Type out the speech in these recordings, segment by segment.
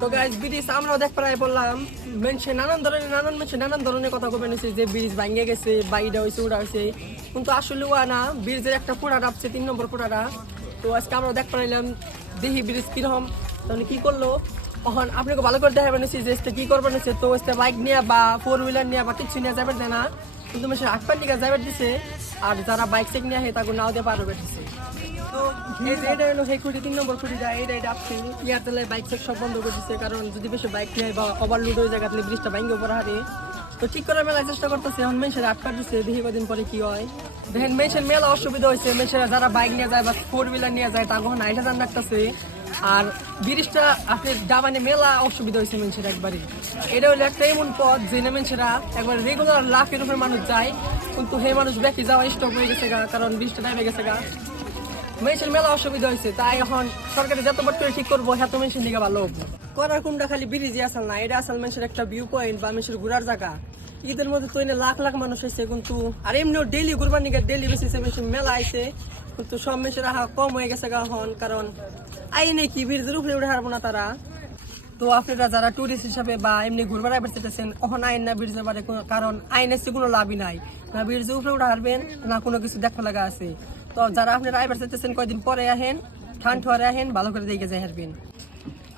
তো guys bridge আমরাও দেখ প্রায় বললাম মেনশন নানান ধরনের কথা কবে নিছে যে ব্রিজ ভাঙে গেছে বা ইডা হয়েছে ওটা হয়েছে, কিন্তু আসলে ওয়া না, ব্রিজের একটা ফোড়া ডাবছে 3 নম্বর ফোড়াটা। তো আজকে আমরা দেখ পাইলাম দেখি ব্রিজ কিরকম তাহলে কি করলো। তখন আপনাকে ভালো করে দেখা বানিয়েছি যে কি করবেন হচ্ছে, তো বাইক নিয়ে বা 4 হুইলার নিয়ে বা কিছু নিয়ে যাবে না, কিন্তু মেশে 8 পার নিয়ে যাবে দিছে। আর যারা বাইক চেক নিয়ে আসে তাকে নাও দিয়ে পারো বেঠেছে। তো এটা হলো সেই খুঁটি 3 নম্বর খুঁটিটা, এটা আপনি এয়ারটেলের বাইক চেক সব বন্ধ করে দিচ্ছে, কারণ যদি বেশি বাইক নেয় বা ওভারলোড হয়ে যায় তাহলে ব্রিজটা ভাঙে উপরে হারে। তো ঠিক করার মেলায় চেষ্টা করতেছে, এখন মেনশন 8 পার দিচ্ছে, দেখি কদিন পরে কি হয়। দেখেন মেনশন মেলা অসুবিধা হয়েছে, মেনশন যারা বাইক নিয়ে যায় বা 4 হুইলার নিয়ে যায় তাকে এখন 8,000 রাখতেছে। আর ব্রিজটা আপনি ডাবানে মেলা অসুবিধা হয়েছে মেনশন একবারে। এটা হলো একটা এমন পথ যে মেনশনরা একবার রেগুলার লাখের উপরে মানুষ যায়, কিন্তু সেই মানুষ ব্যাকে যাওয়া স্টপ হয়ে গেছে গা, কারণ ব্রিজটা ডাইবে গেছে গা। মেনশন মেলা অসুবিধা হয়েছে, তাই এখন সরকারে যত বট করে ঠিক করবো এত মেনশন দিকে ভালো হবে। করার কোনটা খালি ব্রিজই আসল না, এটা আসল মেনশন একটা ভিউ পয়েন্ট বা মেনশন ঘুরার জায়গা। ঈদের মধ্যে তো লাখ লাখ মানুষ হয়েছে, কিন্তু আর এমনিও ডেইলি ঘুরবার নিকে ডেইলি বেশি মেনশন মেলা আইছে, কিন্তু সব মেনশন রাখা কম হয়ে গেছে গা এখন, কারণ আইনে কি ব্রিজের উপরে উঠে হারবো না তারা। তো আপনারা যারা টুরিস্ট হিসাবে বা এমনি ঘুরবার আইবার চেয়েছেন ওখানে আইন না ব্রিজের বারে, কারণ আইন এসে কোনো লাভই নাই, না ব্রিজের উপরে উঠে হারবেন না কোনো কিছু দেখা লাগা আছে। তো যারা আপনারা আইবার চেয়েছেন কয়দিন পরে আহেন, ঠান্ড হওয়ারে আহেন, ভালো করে দেখে যাই হারবেন।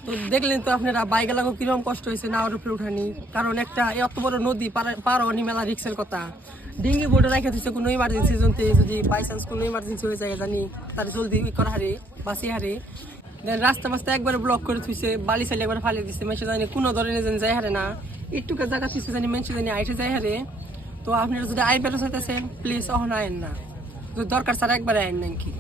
তো দেখলেন তো আপনারা বাইক লাগো কিরকম কষ্ট হয়েছে নাওয়ার উপরে উঠানি, কারণ একটা এত বড় নদী পার হওয়ানি মেলা রিক্সের কথা। ডিঙ্গি বোর্ডে রাখা দিচ্ছে, কোনো ইমার্জেন্সি জনতে যদি বাই চান্স কোনো ইমার্জেন্সি হয়ে যায় জানি তার জলদি করা হারে বাসি হারে। দেন রাস্তা মাস্তা একবারে ব্লক করে থুইছে, বালি সাইলে একবার ফালিয়ে দিচ্ছে, মেসে জানি কোনো ধরনের যেন যাই হারে না, একটুকে জায়গা থুইছে জানি মেসে জানি আইটে যাই হারে। তো আপনারা যদি আই বেরো চাইতেছেন প্লিজ অহন আয়েন না, দরকার ছাড়া একবারে আইন নাকি।